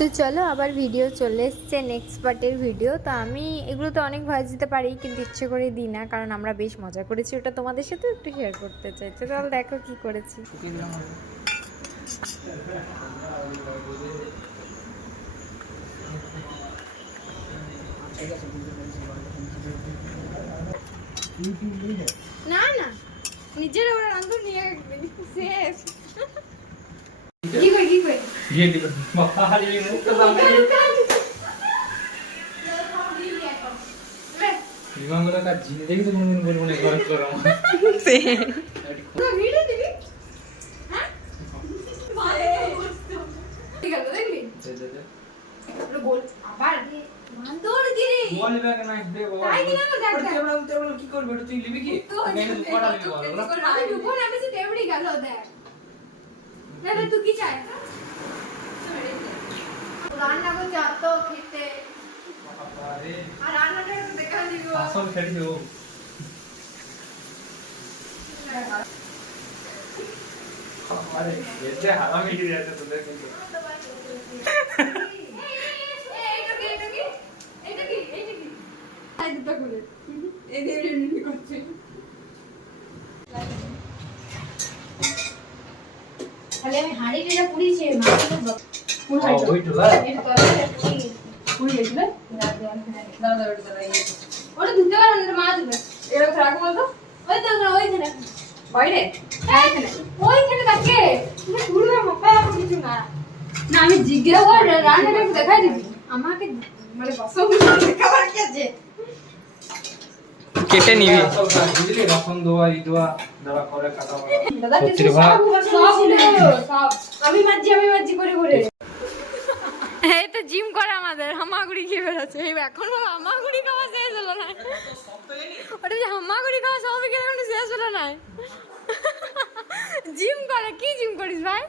তো চলো, আবার ভিডিও চলে এসছে নেক্সট পার্টের ভিডিও তো আমি এগুলো তো অনেক ভয়েস দিতে পারি, কিন্তু ইচ্ছে করে দিই না, কারণ আমরা বেশ মজা করেছি। ওটা তোমাদের সাথে একটু শেয়ার করতে চাই। তো তাহলে দেখো কি করেছি। না না। নিজের ওরা রান্ধু নিয়ে শেষ। কি কই কি কই? কি করবে তুই লিবি কি গেল দেখ তুই কি চাই রান্না করতে অত খেতে আর রান্নাটা দেখা দিব আসল খেড়ি দেবো আরে এতে হারামি গিয়ে যাচ্ছে তোদের কিন্তু এইটা কি এইটা কি এইটা কি এইটা কি আই দুটো করে এই দিয়ে এমনি করছে তাহলে আমি হাঁড়িটা পুড়িয়েছি মাছটা কোন ও হাঁড়িটা ওই টোলা এটা তরকারিটা পুড়িয়ে পুড়িয়ে গেছিল দাঁড়া দাঁড়া দাঁড়া দাঁড়া ওটা ধুতে পারো না মাছ ধুবে। এরকম রাখব বলতো? ওই তো ওইখানে। বাইরে? হ্যাঁ ওইখানে থাকে তুমি ঘুরবে মোকা কিছু না। না আমি জিজ্ঞাসা করে রান্নাটা দেখাই দিবি। আমাকে মানে বসো দেখাবার কি আছে? কেটে নিবি। বুঝলি রসুন দোয়া ই দোয়া দেওয়া করে কাটা দাদা সব। সব আমি মাঝি আমি মাঝি করে করে। এই তো জিম করে আমাদের হামাগুড়ি খেয়ে বেড়াচ্ছে। এই এখন হামাগুড়ি খাওয়া শেষ হলো না। ওটা যে হামাগুড়ি খাওয়া সব খেয়ে শেষ হলো না। জিম করে কি জিম করিস ভাই?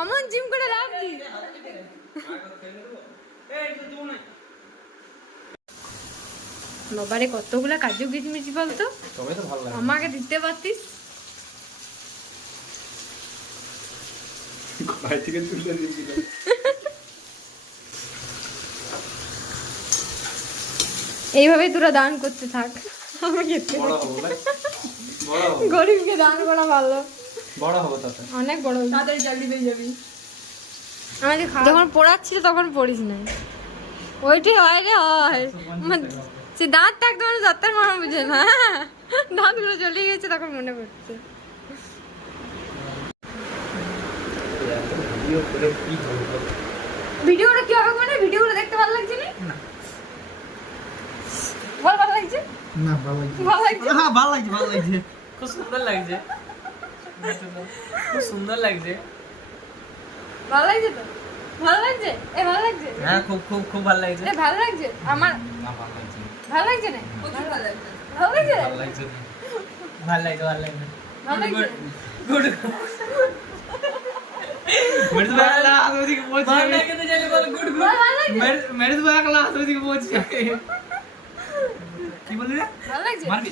অমন জিম করে লাভ কি? বাবারে কতগুলা কাজু কিচমিচি বলতো? আমাকে দিতে পারতিস? থেকে তুলে দিয়েছিল এইভাবে তোরা দান করতে থাক। আমি গরিবকে দান করা ভালো। বড় হব অনেক বড় তাড়াতাড়ি পেয়ে যাবি। আমাদের যখন পড়াচ্ছিল তখন পড়িস নাই। ওইটি হয় রে হয়। মানে সে দাঁত থাকতে দাঁতের মনে বুঝে না দাঁতগুলো চলে গেছে তখন মনে পড়ছে। ভিডিওটা কি হবে মানে? ভিডিওগুলো দেখতে ভালো লাগছে না। বল ভালো লাগছে? না ভালো লাগছে। ভালো লাগছে? হ্যাঁ ভালো লাগছে ভালো লাগছে। খুব সুন্দর লাগছে। খুব সুন্দর লাগছে। ভালো লাগছে তো? ভালো লাগছে? এ ভালো লাগছে? হ্যাঁ খুব খুব খুব ভালো লাগছে। এ ভালো লাগছে? আমার না ভালো লাগছে ভালো লাগছে না? ভালো লাগছে। ভালো লাগছে? ভালো লাগছে ভালো লাগছে ভালো লাগছে। গুড মেরে তো একলা হাত ওদিকে পৌঁছে মেরে তো হাত ওদিকে বললি? রে ভালো লাগছে? মারবি।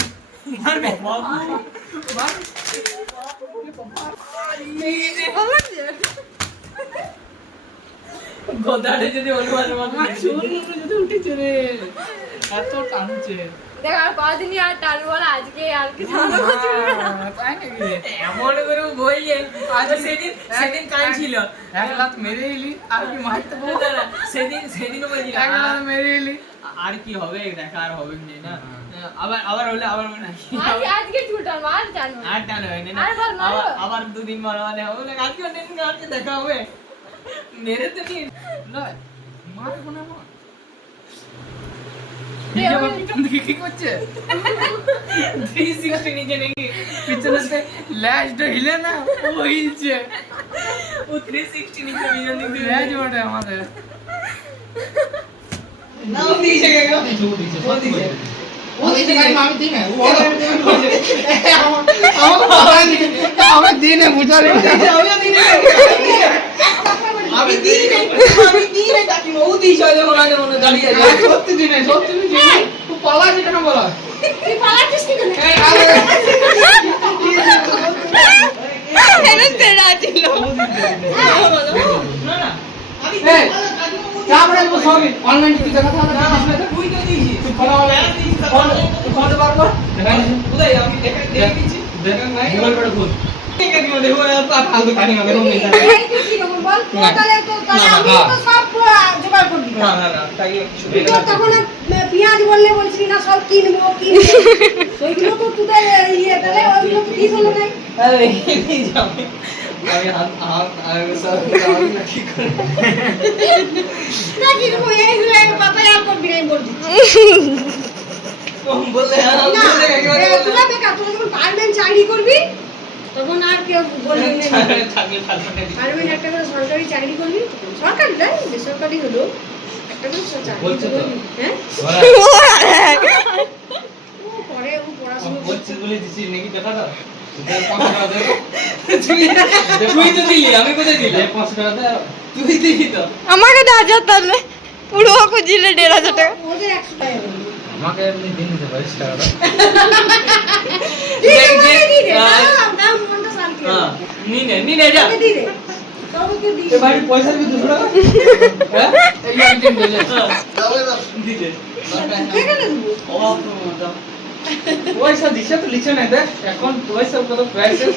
যদি অনুমান যদি এত টানছে। দেখ আর কদিনই আর টানবো না আজকে আর কি তাই নাকি? এমন করে বইয়ে আজ সেদিন সেদিন কাই ছিল। এক লাখ মেরে এলি আর কি মারতে বলতে সেদিন সেদিনও বলছি এক লাখ মেরে এলি। আর কি হবে দেখা আর হবে কি না? আবার আবার হলে আবার মনে হয় আজকে ছুটার মার টানবো আর টান হয় না। মারো। আবার আবার দুদিন মারা মানে হবে না আজকে দিন আজকে দেখা হবে। মেরে তো না মার নিজে আবার পিছন দিকে কি করছে। 360 নিচে নাকি পিছনে সে ল্যাজটা হিলে ও হিলছে। ও 360 নিচে পিছন দিকে আমাদের। না ও দিছে গেল ও দিছে ও দিছে আমি দিনে বুঝালে আমি দিনে আমি দিনে কাকি ও দিছে ওই দেখো না মনে দাঁড়িয়ে আছে সত্যি দিনে সত্যি দিনে তুই পালা যেটা না বলা তুই পালাচ্ছিস কি করে এই আরে এনে তেরা ছিল না না আমি তারপরে তো সবই অনলাইন না আসলে তুই তো তুই ফোন ফোন আমি দেখে দিচ্ছি নাই। মোবাইল করে পেঁয়াজ বললে বলছিলি না সব কিনবো কিনবো। ওইগুলো তো তোদের ইয়ে তাহলে ওইগুলো তো কি হলো নাই আমি হাত হাত আর সব আমি না কি করে না কিনবো এইগুলো আর করবি না আমি কম বললে হ্যাঁ না একেবারে তোরা বেকার তোরা যখন পারমেন্ট চাকরি করবি তখন আর কেউ বলবি না। থাকলে ফালতু কানি পারমেন্ট একটা করে সরকারি চাকরি করবি সরকারি নয় বেসরকারি হলো একটা করে চাকরি হ্যাঁ? ও পরে ও পড়াশোনা করছে বলছিস বলে দিছিস নাকি টাকাটা আমাকে তো হাজার তাহলে পুরো খুঁজিলে দেড় হাজার টাকা। আমাকে এমনি দিন দিতে পারিস পয়সা পয়সা দিছে তো লিখে না দেখ এখন পয়সা কত প্রাইসেস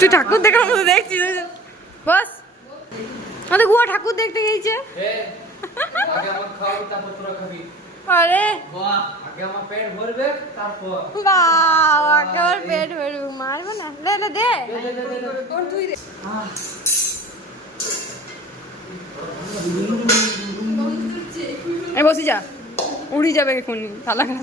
তুই ঠাকুর দেখার মতো দেখছিস বস। আমাদের গুয়া ঠাকুর দেখতে গেছে আরে। বাহ আগে আমার পেট ভরবে তারপর। বাবা পেট ভরবে মারবে না। লে লে দে। তুই দে। এই বসি যা। উড়ি যাবে এখন থালা আমি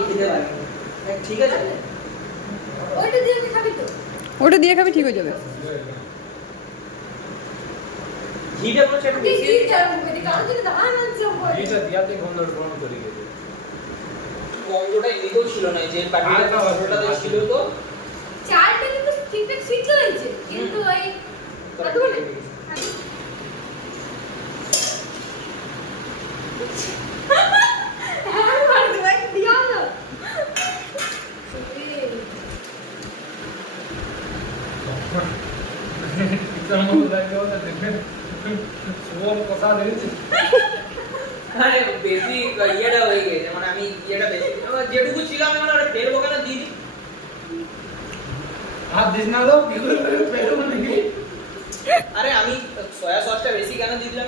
খেতে পারি ঠিক আছে। ওটা দিয়ে খাবি ঠিক হয়ে যাবে। ঘিটা বলছে একটু বেশি এইটা দিয়াতে গন্ধ গ্রহণ করি গেছে গন্ধটা এমনিতেও ছিল না যে পাটিটা গন্ধটা ছিল তো চালটা কিন্তু ঠিকঠাক সিদ্ধ হয়েছে কিন্তু ওই কতক্ষণ হ্যাঁ মারতে ভাই দিয়া না ইতনা মতো লাগে ওটা দেখবে সোম কথা দিয়েছে আরে বেশি ইয়েটা হয়ে গেছে মানে আমি ইয়েটা বেশি যেটুকু ছিল মানে ওটা ফেলব কেন দিদি দিস না আরে আমি সয়া সসটা বেশি কেন দিলাম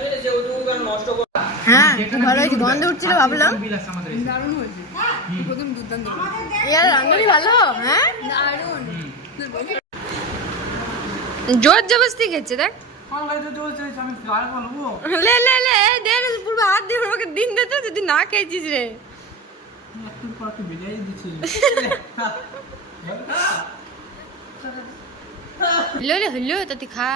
নষ্ট করে হ্যাঁ ভালো হয়েছে গন্ধ উঠছিল ভাবলাম। বিলাস আমাদের এসে। ইয়ার রান্নানি ভালো হ্যাঁ? জোর জবরদস্তি খেয়েছে দেখ। বলব লে লে লে দে পুরো হাত দিয়ে আমাকে দিন দে তো যদি না খেয়েছিস রে। হলো রে হলো তা তুই খা।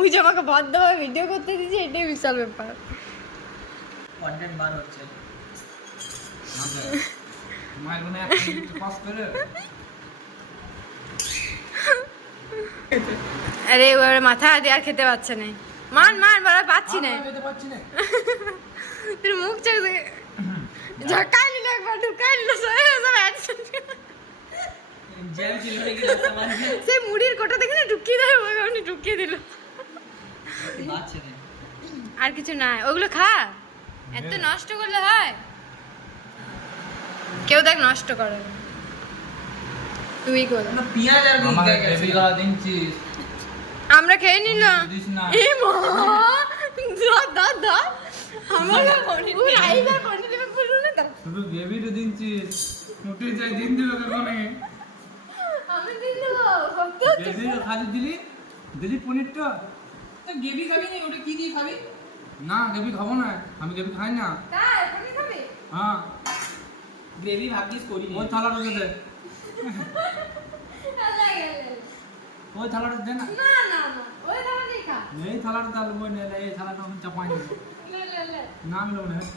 ওই যে আমাকে ভদ্রভাবে ভিডিও করতে দিয়েছে এটাই বিশাল ব্যাপার। কন্টেন্ট বার হচ্ছে। আরে ওর মাথা দিয়ে আর খেতে পাচ্ছে না। মান মান বড় পাচ্ছি না। তোর মুখ চোখ ঝাঁকাই নিল একবার ঢুকাই নিল সেই মুড়ির কোটা দেখে না ঢুকিয়ে দেয় ওই উনি ঢুকিয়ে দিল। আর কিছু নাই। ওগুলো খা। এত নষ্ট করলে হয়। কেউ দেখ নষ্ট করে না। তুই কর না পেঁয়াজ আর আমার দিতে বেবি গলা দিনছিস। আমরা খেয়ে নিলাম না। এ মা দা দা দা আমার ও রাইবা কোনে দেবে বলুন না তা। শুধু বেবির দিনছিস। মুটি যাই দিন দিল কেমনে আমি দিন দেবো সত্য বেবি খালি দিলি? দিলি পনিরটা? তো গেবি খাবি না ওটা কি দিয়ে খাবি? না গেবি খাব না। আমি গেবি খাই না। তাই কোনে খাবে? হ্যাঁ। গ্রেভি ভাগ্যিস করি ওই থালাটা দে ওই থালাটা দে না। না না ওই থালাটা নেই খা। এই থালাটা তাহলে মই নেই এই থালাটা আমি চাপাই না না নিলো না।